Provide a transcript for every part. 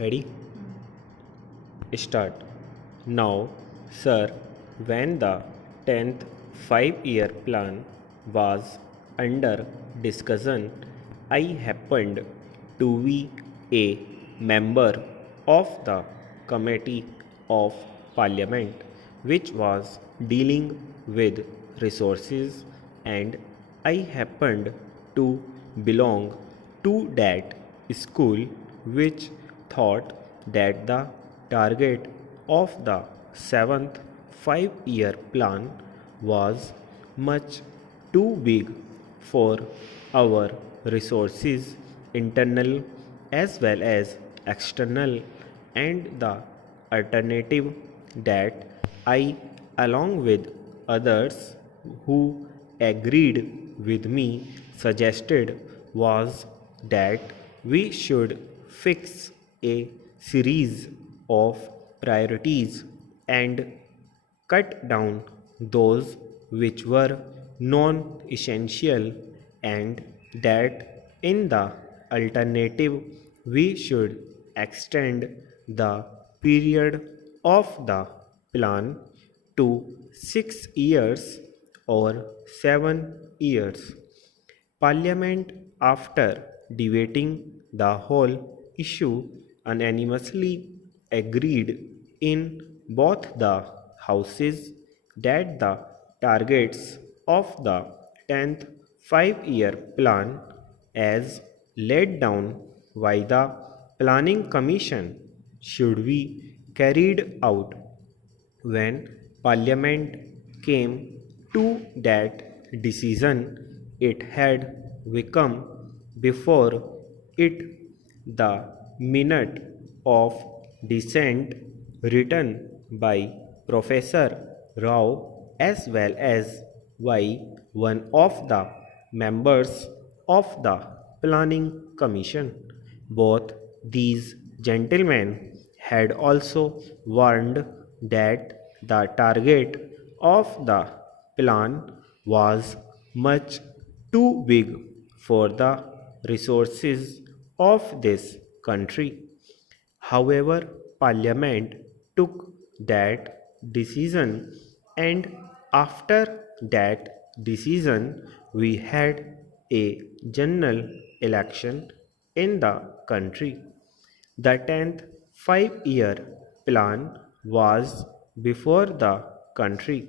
Ready? Start. Now, sir, when the 10th 5-year plan was under discussion, I happened to be a member of the Committee of Parliament which was dealing with resources, and I happened to belong to that school which thought that the target of the 7th 5-year plan was much too big for our resources, internal as well as external, and the alternative that I, along with others who agreed with me, suggested was that we should fix a series of priorities and cut down those which were non essential, and that in the alternative we should extend the period of the plan to 6 years or 7 years. Parliament, after debating the whole issue, unanimously agreed in both the houses that the targets of the 10th 5-year plan, as laid down by the Planning Commission, should be carried out. When Parliament came to that decision, it had become before it the minute of dissent written by Professor Rao as well as by one of the members of the Planning Commission. Both these gentlemen had also warned that the target of the plan was much too big for the resources of this country. However, Parliament took that decision, and after that decision, we had a general election in the country. The 10th 5-year plan was before the country,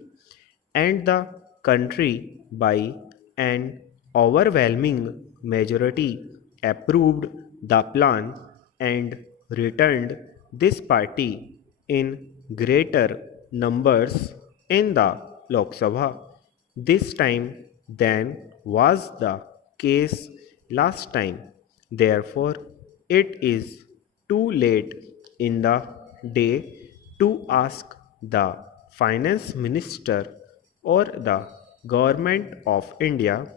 and the country, by an overwhelming majority, approved the plan and returned this party in greater numbers in the Lok Sabha this time than was the case last time. Therefore, it is too late in the day to ask the Finance Minister or the Government of India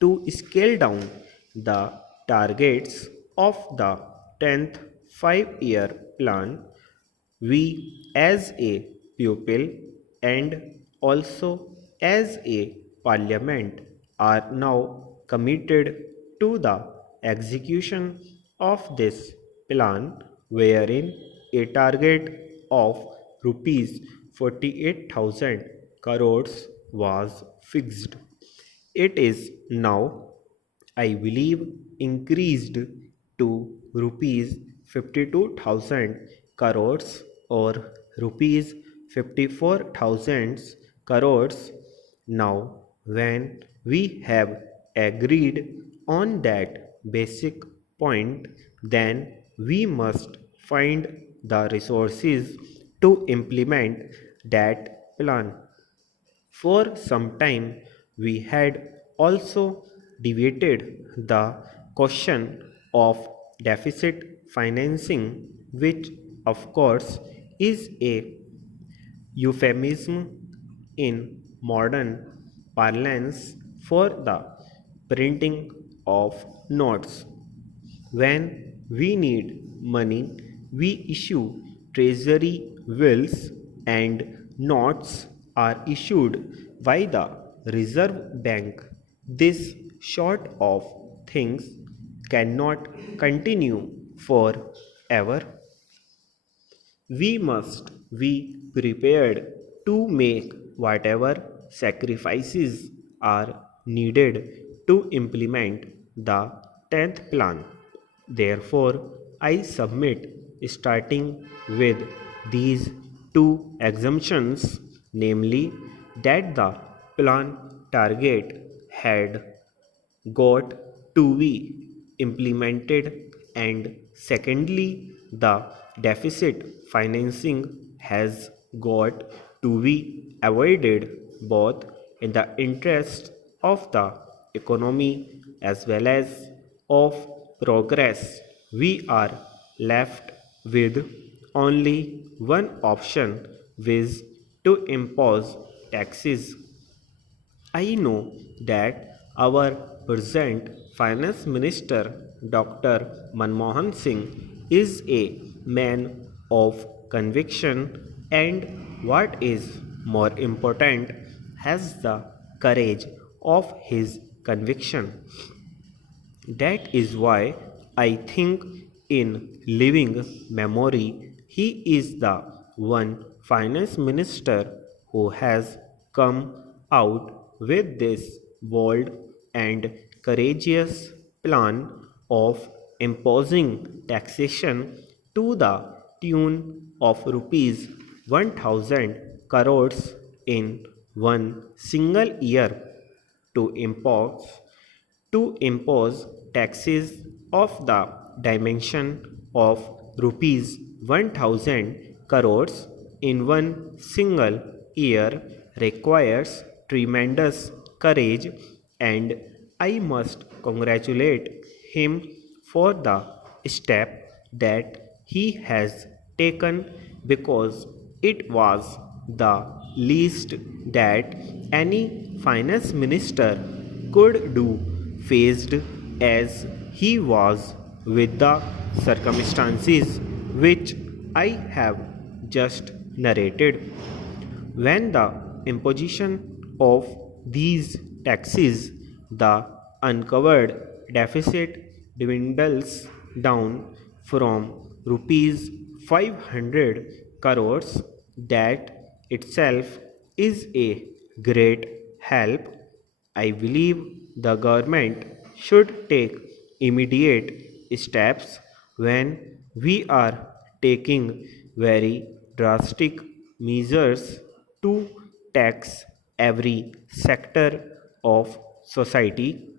to scale down the targets of the 10th 5-year plan. We, as a pupil and also as a parliament, are now committed to the execution of this plan, wherein a target of rupees 48,000 crores was fixed. It is now, I believe, increased to rupees 52,000 crores or rupees 54,000 crores. Now, when we have agreed on that basic point, then we must find the resources to implement that plan. For some time, we had also debated the question of deficit financing, which, of course, is a euphemism in modern parlance for the printing of notes. When we need money, we issue treasury bills, and notes are issued by the Reserve Bank. This sort of things cannot continue for ever. We must be prepared to make whatever sacrifices are needed to implement the 10th plan. Therefore, I submit starting with these two assumptions, namely that the plan target had got to be implemented, and secondly the deficit financing has got to be avoided, both in the interest of the economy as well as of progress. We are left with only one option, which to impose taxes. I know that our present Finance Minister Dr. Manmohan Singh is a man of conviction, and what is more important, has the courage of his conviction. That is why I think in living memory he is the one finance minister who has come out with this bold and courageous plan of imposing taxation to the tune of rupees 1000 crores in one single year, to impose impose taxes of the dimension of rupees 1000 crores in one single year requires tremendous courage, and I must congratulate him for the step that he has taken, because it was the least that any finance minister could do, faced as he was with the circumstances which I have just narrated. When the imposition of these taxes, the uncovered deficit dwindles down from rupees 500 crores. That itself is a great help. I believe the government should take immediate steps when we are taking very drastic measures to tax every sector of society,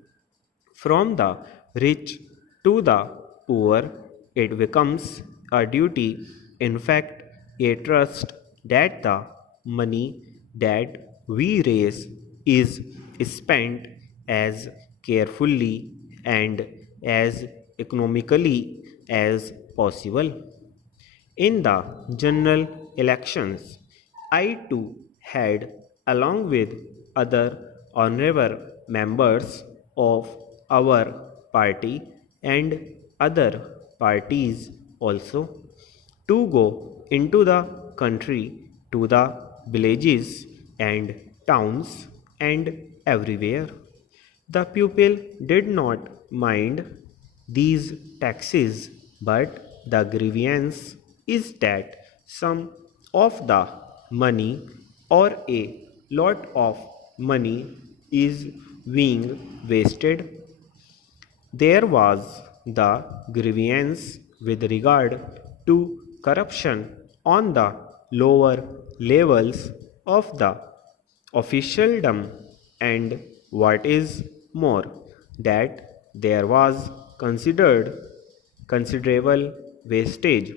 from the rich to the poor. It becomes a duty, in fact, a trust, that the money that we raise is spent as carefully and as economically as possible. In the general elections, I too had, along with other honorable members of our party and other parties also, to go into the country, to the villages and towns and everywhere. The pupil did not mind these taxes, but the grievance is that some of the money, or a lot of money, is being wasted. There was the grievance with regard to corruption on the lower levels of the officialdom, and what is more, that there was considered considerable wastage.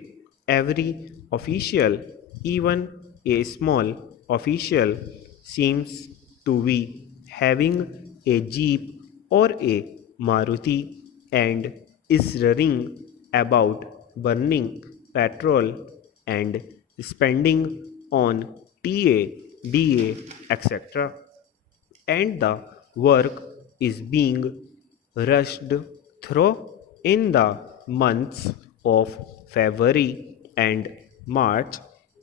Every official, even a small official, seems to be having a jeep or a Maruti and is running about, burning petrol and spending on TA, DA, etc. And the work is being rushed through in the months of February and March,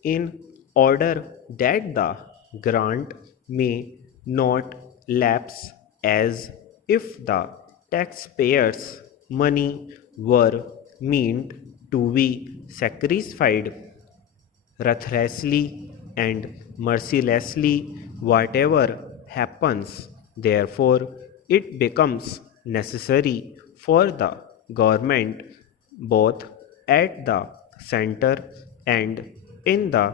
in order that the grant may not lapse, as if the taxpayers' money were meant to be sacrificed ruthlessly and mercilessly whatever happens. Therefore, it becomes necessary for the government, both at the center and in the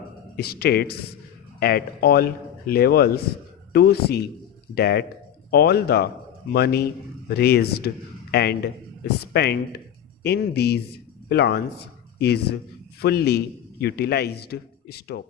states at all levels, to see that all the money raised and spent in these plans is fully utilized. Stop.